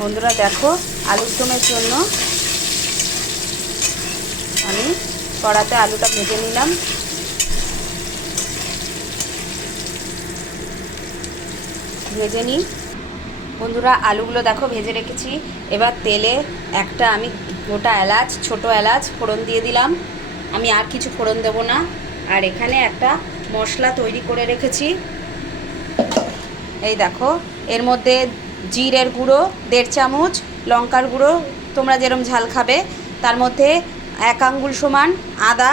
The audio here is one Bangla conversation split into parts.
বন্ধুরা দেখো, আলুর দমের জন্য আমি কড়াতে আলুটা ভেজে নিলাম। ভেজে নিই। বন্ধুরা, আলুগুলো দেখো ভেজে রেখেছি। এবার তেলে একটা আমি গোটা এলাচ, ছোট এলাচ ফোড়ন দিয়ে দিলাম। আমি আর কিছু ফোড়ন দেবো না। আর এখানে একটা মশলা তৈরি করে রেখেছি। এই দেখো, এর মধ্যে জিরের গুঁড়ো, দেড় চামচ, লঙ্কার গুঁড়ো, তোমরা যেরম ঝাল খাবে। তার মধ্যে এক আঙ্গুল সমান আদা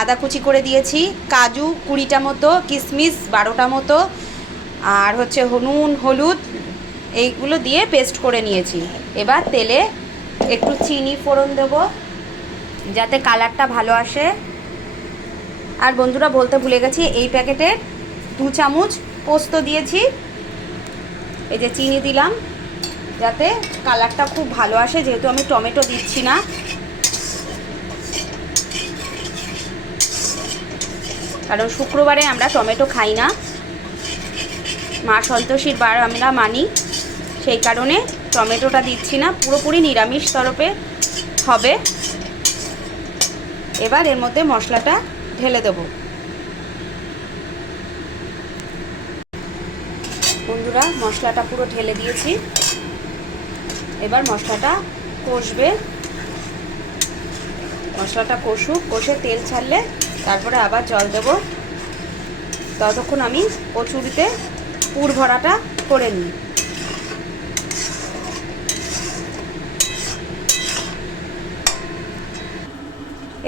আদা কুচি করে দিয়েছি, কাজু কুড়িটা মতো কিশমিশ বারোটা মতো, আর হচ্ছে নুন, হলুদ, এইগুলো দিয়ে পেস্ট করে নিয়েছি। এবার তেলে একটু চিনি ফোড়ন দেব, যাতে কালারটা ভালো আসে। আর বন্ধুরা, বলতে ভুলে গেছি, এই প্যাকেটে দু চামচ পোস্ত দিয়েছি। এই যে চিনি দিলাম, যাতে কালারটা খুব ভালো আসে, যেহেতু আমি টমেটো দিচ্ছি না। কারণ শুক্রবারে আমরা টমেটো খাই না। মা সন্তোষীর বার আমরা মানি, সেই কারণে টমেটোটা দিচ্ছি না, পুরোপুরি নিরামিষ তরফে হবে। এবার এর মধ্যে মশলাটা ঢেলে দেবো। বন্ধুরা মশলাটা পুরো ঢেলে দিয়েছি। এবার মশলাটা কষবে। মশলাটা কষুক, কষে তেল ছাড়লে তারপরে আবার জল দেবো। ততক্ষণ আমি কচুরিতে পুর ভরাটা করে নিই।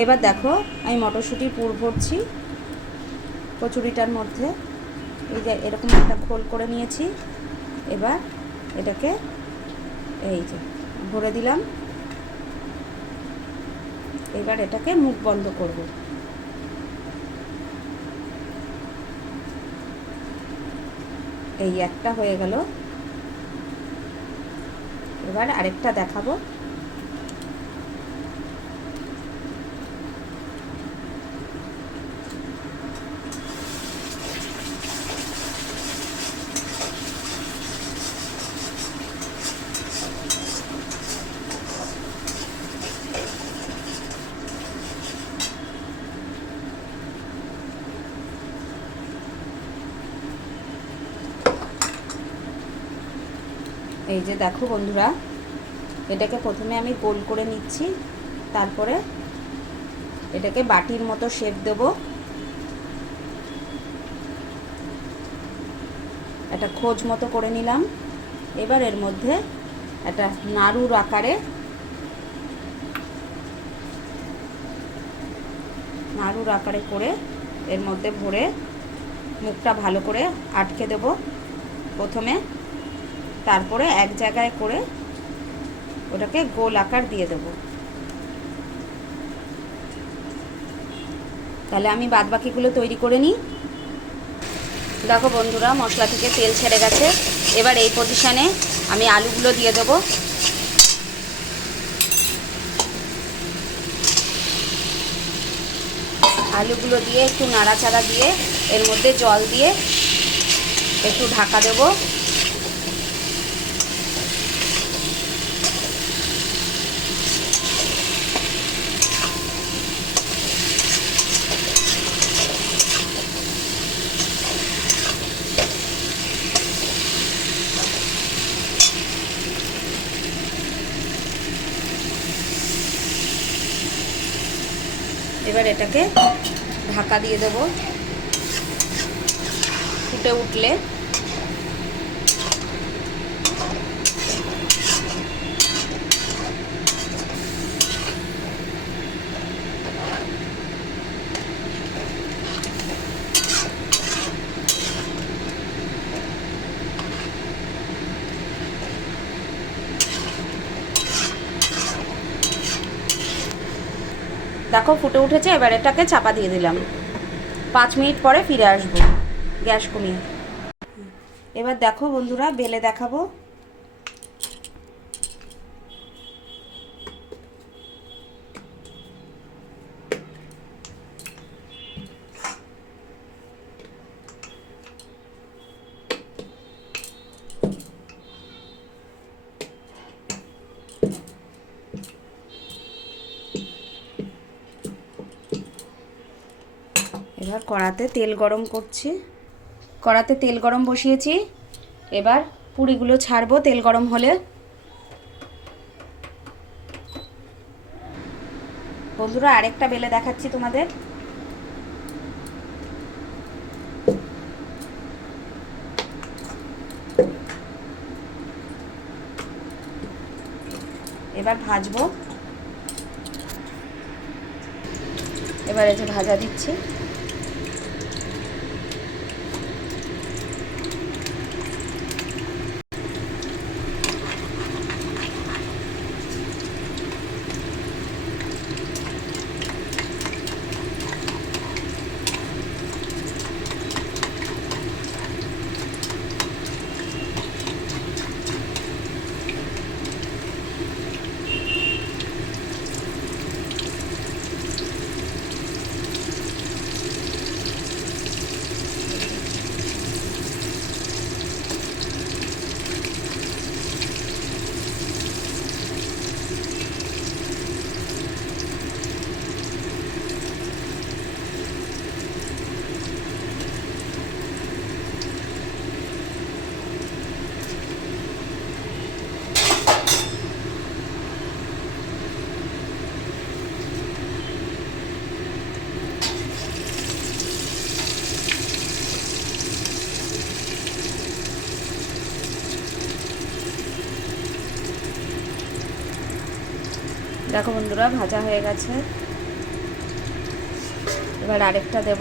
এবার দেখো, আমি মটরশুঁটি পুর ভরছি কচুরিটার মধ্যে। এই যে এরকম একটা খোল করে নিয়েছি। এবার এটাকে এই যে ভরে দিলাম। এবার এটাকে মুখ বন্ধ করব। এই একটা হয়ে গেল। এবার আরেকটা দেখাবো। এই যে দেখো বন্ধুরা, এটাকে প্রথমে আমি গোল করে নিচ্ছি, তারপরে এটাকে বাটির মতো শেপ দেব। একটা খোঁজ মতো করে নিলাম। এবার এর মধ্যে একটা নাড়ুর আকারে নাড়ুর আকারে করে এর মধ্যে ভরে মুখটা ভালো করে আটকে দেব। প্রথমে তারপরে এক জায়গায় করে ওটাকে গোল আকার দিয়ে দেব। তাহলে আমি বাদ বাকিগুলো তৈরি করে নিই। দেখো বন্ধুরা, মশলা থেকে তেল ছেড়ে গেছে। এবার এই পজিশানে আমি আলুগুলো দিয়ে দেবো। আলুগুলো দিয়ে একটু নাড়াচাড়া দিয়ে এর মধ্যে জল দিয়ে একটু ঢাকা দেবো। এবার এটাকে ঢাকা দিয়ে দেব। ফুটে উঠলে দেখো ফুটে উঠেছে, এবার এটাকে চাপা দিয়ে দিলাম। পাঁচ মিনিট পরে ফিরে আসব। গ্যাস কমিয়ে। এবার দেখো বন্ধুরা, বেলে দেখাবো। এবার কড়াতে তেল গরম করছি। কড়াতে তেল গরম বসিয়েছি। এবার পুরিগুলো ছাড়বো, তেল গরম হলে। বন্ধুরা, আরেকটা বেলে দেখাচ্ছি তোমাদের। এবার ভাজবো। এবার যে ভাজা দিচ্ছি। দেখো বন্ধুরা ভাজা হয়ে গেছে। এবার আরেকটা দেব।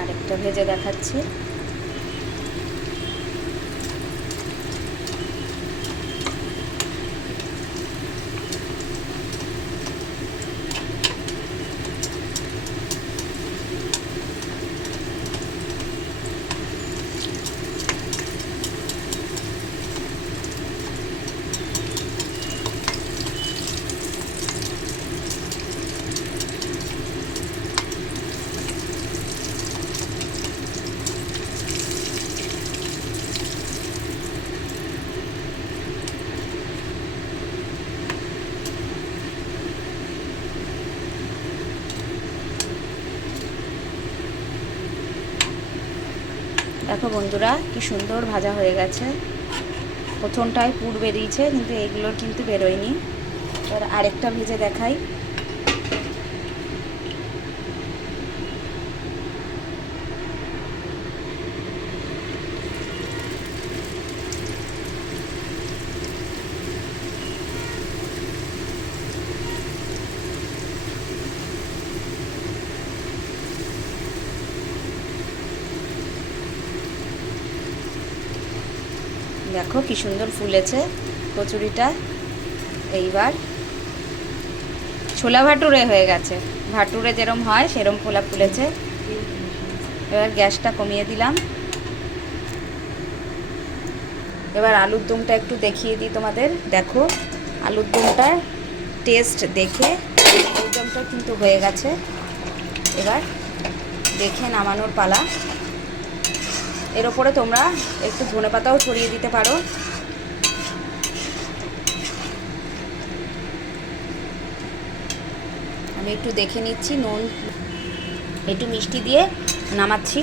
আরেকটা ভেজে দেখাচ্ছি। দেখো বন্ধুরা, কি সুন্দর ভাজা হয়ে গেছে। প্রথমটায় পুর বেরিয়েছে, কিন্তু এগুলোর কিন্তু বেরোয়নি। এবার আরেকটা ভেজে দেখাই। দেখো কি সুন্দর ফুলেছে কচুরিটা। এইবার ছোলা ভাটুরে হয়ে গেছে। ভাটুরে যেরম হয় সেরম ফোলা ফুলেছে। এবার গ্যাসটা কমিয়ে দিলাম। এবার আলুর দমটা একটু দেখিয়ে দিই তোমাদের। দেখো আলুর দমটার টেস্ট দেখে আলুর দমটা কিন্তু হয়ে গেছে। এবার দেখে নামানোর পালা। এর ওপরে তোমরা একটু ধনে পাতাও ছড়িয়ে দিতে পারো। আমি একটু দেখে নিচ্ছি, নুন, একটু মিষ্টি দিয়ে নামাচ্ছি।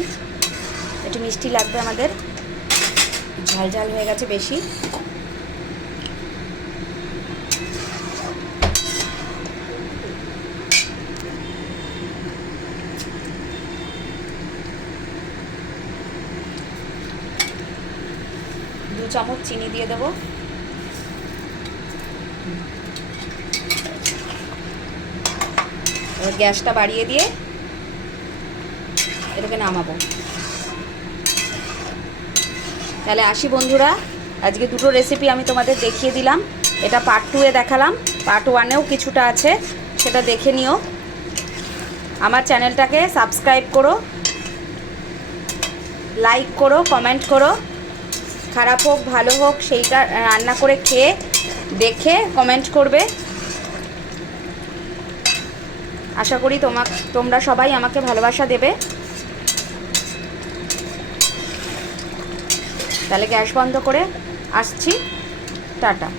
একটু মিষ্টি লাগবে আমাদের। ঝাল ঝাল হয়ে গেছে বেশি। চামচ চিনি দিয়ে দেবো। এবার গ্যাসটা বাড়িয়ে দিয়ে এটাকে নামাবো। তাহলে আসি বন্ধুরা, আজকে দুটো রেসিপি আমি তোমাদের দেখিয়ে দিলাম। এটা পার্ট টুয়ে দেখালাম। পার্ট ওয়ানেও কিছুটা আছে, সেটা দেখে নিও। আমার চ্যানেলটাকে সাবস্ক্রাইব করো লাইক করো কমেন্ট করো। খারাপ হোক, ভালো হোক, সেইটা রান্না করে খেয়ে দেখে কমেন্ট করবে। আশা করি তোমা তোমরা সবাই আমাকে ভালোবাসা দেবে। তাহলে গ্যাস বন্ধ করে আসছি। টাটা।